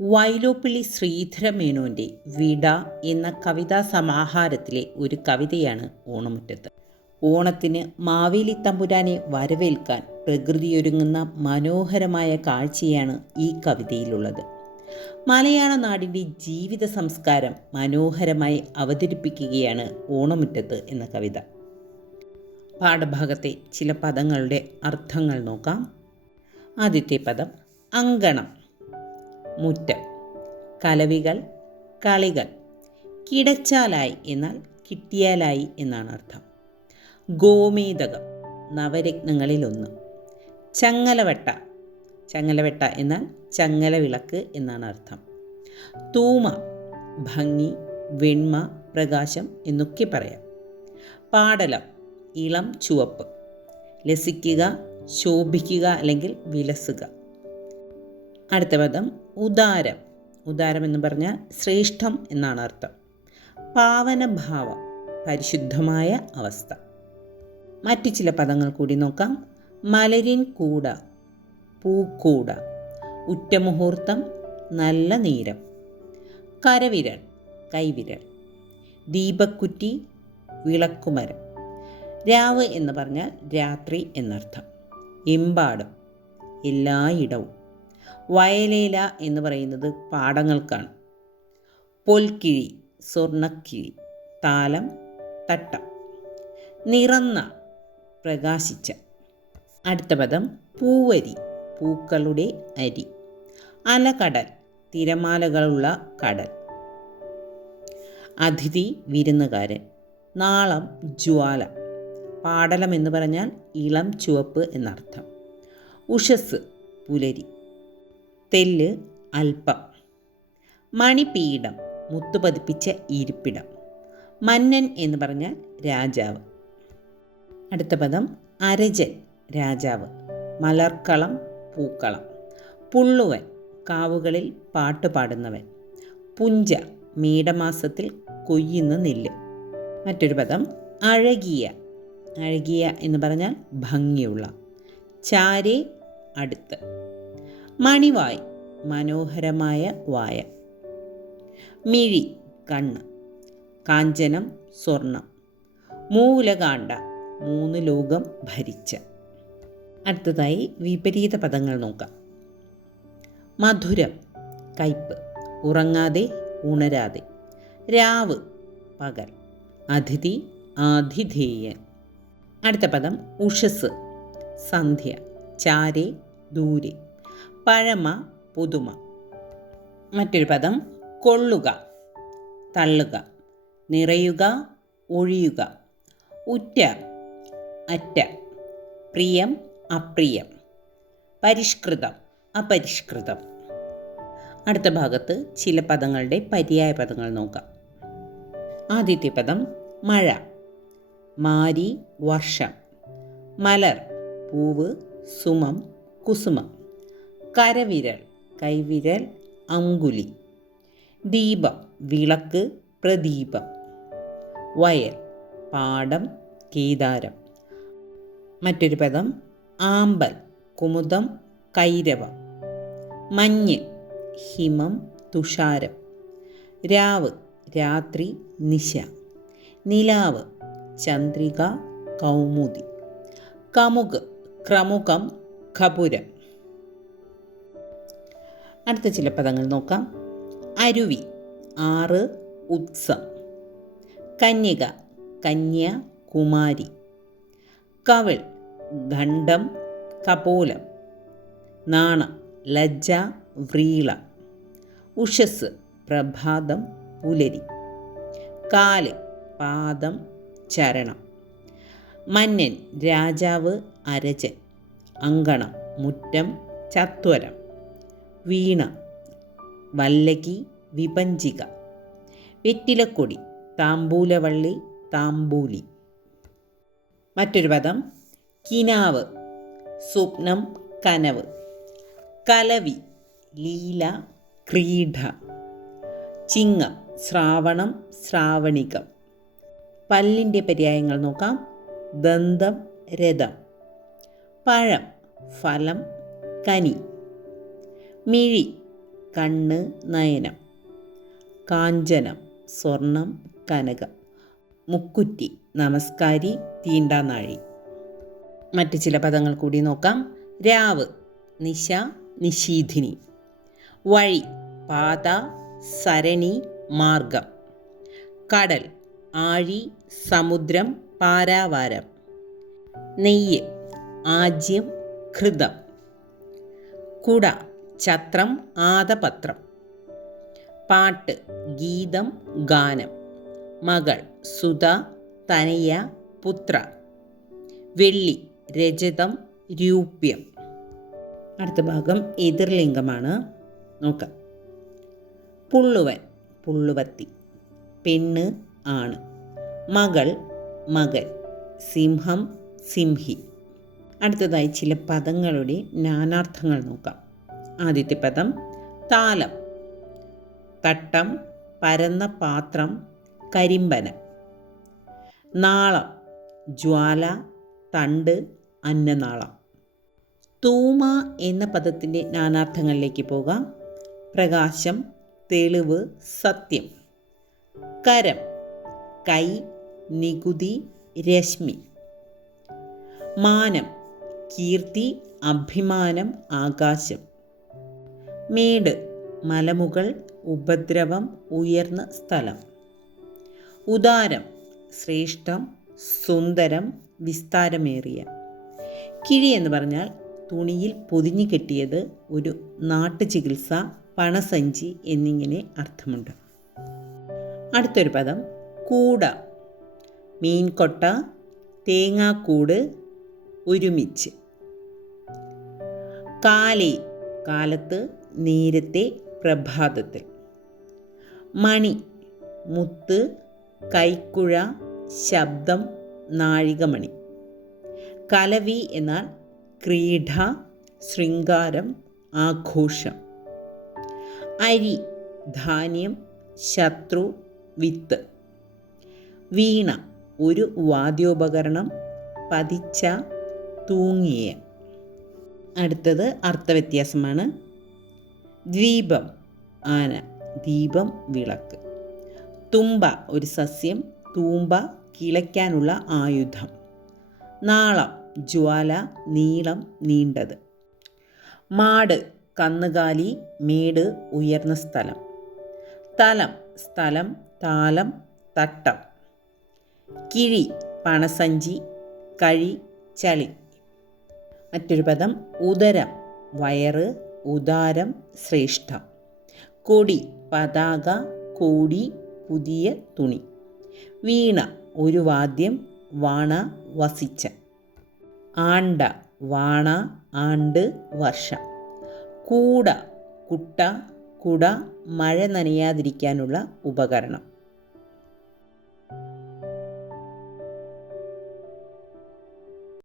വൈലോപ്പിള്ളി ശ്രീധരമേനോന്റെ വിട എന്ന കവിതാ സമാഹാരത്തിലെ ഒരു കവിതയാണ് ഓണമുറ്റത്ത്. ഓണത്തിന് മാവേലി തമ്പുരാനെ വരവേൽക്കാൻ പ്രകൃതിയൊരുങ്ങുന്ന മനോഹരമായ കാഴ്ചയാണ് ഈ കവിതയിലുള്ളത്. മലയാള നാടിന്റെ ജീവിത സംസ്കാരം മനോഹരമായി അവതരിപ്പിക്കുകയാണ് ഓണമുറ്റത്ത് എന്ന കവിത. പാഠഭാഗത്തെ ചില പദങ്ങളുടെ അർത്ഥങ്ങൾ നോക്കാം. ആദ്യത്തെ പദം അങ്കണം. മുറ്റം. കലവികൾ കളികൾ. കിടച്ചാലായി എന്നാൽ കിട്ടിയാലായി എന്നാണ് അർത്ഥം. ഗോമേതകം നവരത്നങ്ങളിലൊന്ന് ചങ്ങലവട്ട. ചങ്ങലവെട്ട എന്നാൽ ചങ്ങല വിളക്ക് എന്നാണ് അർത്ഥം. തൂമ ഭംഗി വെണ്മ പ്രകാശം എന്നൊക്കെ പറയാം. പാടലം ഇളം ചുവപ്പ്. ലസിക്കുക ശോഭിക്കുക അല്ലെങ്കിൽ വിലസുക. അടുത്ത പദം ഉദാരം. ഉദാരം എന്ന് പറഞ്ഞാൽ ശ്രേഷ്ഠം എന്നാണ് അർത്ഥം. പാവനഭാവം പരിശുദ്ധമായ അവസ്ഥ. മറ്റു ചില പദങ്ങൾ കൂടി നോക്കാം. മലരിൻ കൂട പൂക്കൂട ഉറ്റമുഹൂർത്തം നല്ല നീരം. കരവിരൽ കൈവിരൽ. ദീപക്കുറ്റി വിളക്കുമരം. രാവ് എന്ന് പറഞ്ഞാൽ രാത്രി എന്നർത്ഥം. എമ്പാടും എല്ലായിടവും. വയലേല എന്ന് പറയുന്നത് പാടങ്ങൾക്കാണ്. പൊൽക്കിഴി സ്വർണക്കിഴി താലം തട്ടം നിറന്ന പ്രകാശിച്ച. അടുത്ത പദം പൂവരി പൂക്കളുടെ അരി. അലകടൽ തിരമാലകളുള്ള കടൽ. അതിഥി വിരുന്നുകാരൻ നാളം ജ്വാല. പാടലം എന്ന് പറഞ്ഞാൽ ഇളം ചുവപ്പ് എന്നർത്ഥം. ഉഷസ് പുലരി. തെല്ല് അല്പം. മണിപീഠം മുത്തുപതിപ്പിച്ച ഇരിപ്പിടം. മന്നൻ എന്ന് പറഞ്ഞാൽ രാജാവ്. അടുത്ത പദം അരജൻ രാജാവ്. മലർക്കളം പൂക്കളം. പുള്ളുവൻ കാവുകളിൽ പാട്ട് പാടുന്നവൻ. പുഞ്ച മീടമാസത്തിൽ കൊയ്യുന്ന നെല്ല്. മറ്റൊരു പദം അഴകിയ. അഴകിയ എന്ന് പറഞ്ഞാൽ ഭംഗിയുള്ള. ചാരേ അടുത്ത്. മണിവായ് മനോഹരമായ വായ. മിഴി കണ്ണ്. കാഞ്ചനം സ്വർണം. മൂലകാണ്ട മൂന്ന് ലോകം ഭരിച്ച. അടുത്തതായി വിപരീത പദങ്ങൾ നോക്കാം. മധുരം കയ്പ്. ഉറങ്ങാതെ ഉണരാതെ. രാവ് പകൽ. അതിഥി ആതിഥേയൻ. അടുത്ത പദം ഉഷസ്. സന്ധ്യ ചാരെ ദൂരെ. പഴമ പുതുമ. മറ്റൊരു പദം കൊള്ളുക തള്ളുക നിറയുക ഒഴിയുക. ഉറ്റ അറ്റ പ്രിയം അപ്രിയം. പരിഷ്കൃതം അപരിഷ്കൃതം. അടുത്ത ഭാഗത്ത് ചില പദങ്ങളുടെ പര്യായ പദങ്ങൾ നോക്കാം. ആദ്യത്തെ പദം മഴ. മാരി വർഷം. മലർ പൂവ് സുമം കുസുമം. കരവിരൽ കൈവിരൽ അങ്കുലി. ദീപം വിളക്ക് പ്രദീപം. വയൽ പാടം കീതാരം മറ്റൊരു പദം ആമ്പൽ കുമുദം കൈരവം. മഞ്ഞ് ഹിമം തുഷാരം. രാവ് രാത്രി നിശ. നിലാവ് ചന്ദ്രിക കൗമുദി. കമുക് ക്രമുകം ഖപുരം. അടുത്ത ചില പദങ്ങൾ നോക്കാം. അരുവി ആറ് ഉത്സം. കന്യക കന്യ കുമാരി. കവിൾ ഖണ്ഡം കപോലം. നാണം ലജ്ജ വ്രീള. ഉഷസ് പ്രഭാതം പുലരി. കാൽ പാദം ചരണം. മന്നൻ രാജാവ് അരജൻ. അങ്കണം മുറ്റം ചത്വരം. വീണ വല്ലകി വിപഞ്ചിക. വെറ്റിലക്കൊടി താമ്പൂലവള്ളി താമ്പൂലി മറ്റൊരു പദം കിനാവ് സ്വപ്നം കനവ്. കലവി ലീല ക്രീഡ. ചിങ്ങം ശ്രാവണം ശ്രാവണികം. പല്ലിന്റെ പര്യായങ്ങൾ നോക്കാം. ദന്തം രഥം. പഴം ഫലം കനി. മിഴി കണ്ണ് നയനം. കാഞ്ചനം സ്വർണം കനകം. മുക്കുറ്റി നമസ്കാരി തീണ്ടാനാഴി. മറ്റു ചില പദങ്ങൾ കൂടി നോക്കാം. രാവ് നിശ നിശീധിനി വഴി പാത സരണി മാർഗം. കടൽ ആഴി സമുദ്രം പാരാവാരം. നെയ്യ് ആജ്യം ഘൃതം കുട ഛത്രം ആദപത്രം. പാട്ട് ഗീതം ഗാനം. മകൾ സുധ തനയ പുത്ര. വെള്ളി രജതം രൂപ്യം. അടുത്ത ഭാഗം എതിർലിംഗമാണ്. നോക്കാം. പുള്ളുവൻ പുള്ളുവത്തി. പെണ്ണ് ആണ്. മകൾ മകൻ. സിംഹം സിംഹി. അടുത്തതായി ചില പദങ്ങളുടെ നാനാർത്ഥങ്ങൾ നോക്കാം. ആദ്യത്തെ പദം താലം. തട്ടം പരന്ന പാത്രം കരിമ്പന. നാളം. ജ്വാല തണ്ട് അന്നനാളം. തൂമ എന്ന പദത്തിന്റെ നാനാർത്ഥങ്ങളിലേക്ക് പോകാം. പ്രകാശം തെളിവ് സത്യം. കരം. കൈ നികുതി രശ്മി. മാനം. കീർത്തി അഭിമാനം ആകാശം. മേട് മലമുകൾ ഉപദ്രവം ഉയർന്ന സ്ഥലം. ഉദാരം ശ്രേഷ്ഠം സുന്ദരം വിസ്താരമേറിയ. കിഴി എന്ന് പറഞ്ഞാൽ തുണിയിൽ പൊതിഞ്ഞു കെട്ടിയത് ഒരു നാട്ടുചികിത്സ പണസഞ്ചി എന്നിങ്ങനെ അർത്ഥമുണ്ട്. അടുത്തൊരു പദം കൂട. മീൻകൊട്ട തേങ്ങാക്കൂട് ഒരുമിച്ച് കാലേ കാലത്ത് നേരത്തെ പ്രഭാതത്തിൽ. മണി മുത്ത് കൈക്കുഴ ശബ്ദം നാഴികമണി. കലവി എന്നാൽ ക്രീഡ ശൃംഗാരം ആഘോഷം. അരി ധാന്യം ശത്രു വിത്ത്. വീണ ഒരു വാദ്യോപകരണം പതിച്ച തൂങ്ങിയ. അടുത്തത് അർത്ഥവ്യത്യാസമാണ്. ദ്വീപം. ആന. ദീപം വിളക്ക്. തുമ്പ. ഒരു സസ്യം. തൂമ്പ കിളയ്ക്കാനുള്ള ആയുധം. നാളം. ജ്വാല. നീളം. നീണ്ടത്. മാട്. കന്നുകാലി. മേട്. ഉയർന്ന സ്ഥലം. തലം. സ്ഥലം. താലം. തട്ടം. കിഴി. പണസഞ്ചി. കഴി. ചളി. മറ്റൊരു പദം. ഉദരം. വയറ്. ഉദാരം ശ്രേഷ്ഠ. കൊടി പതാക കോടി പുതിയ തുണി. വീണ ഒരു വാദ്യം വാണ വസിച്ച. ആണ്ട വാണ ആണ്ട് വർഷ. കൂട കുട്ട കുട മഴ നനയാതിരിക്കാനുള്ള ഉപകരണം.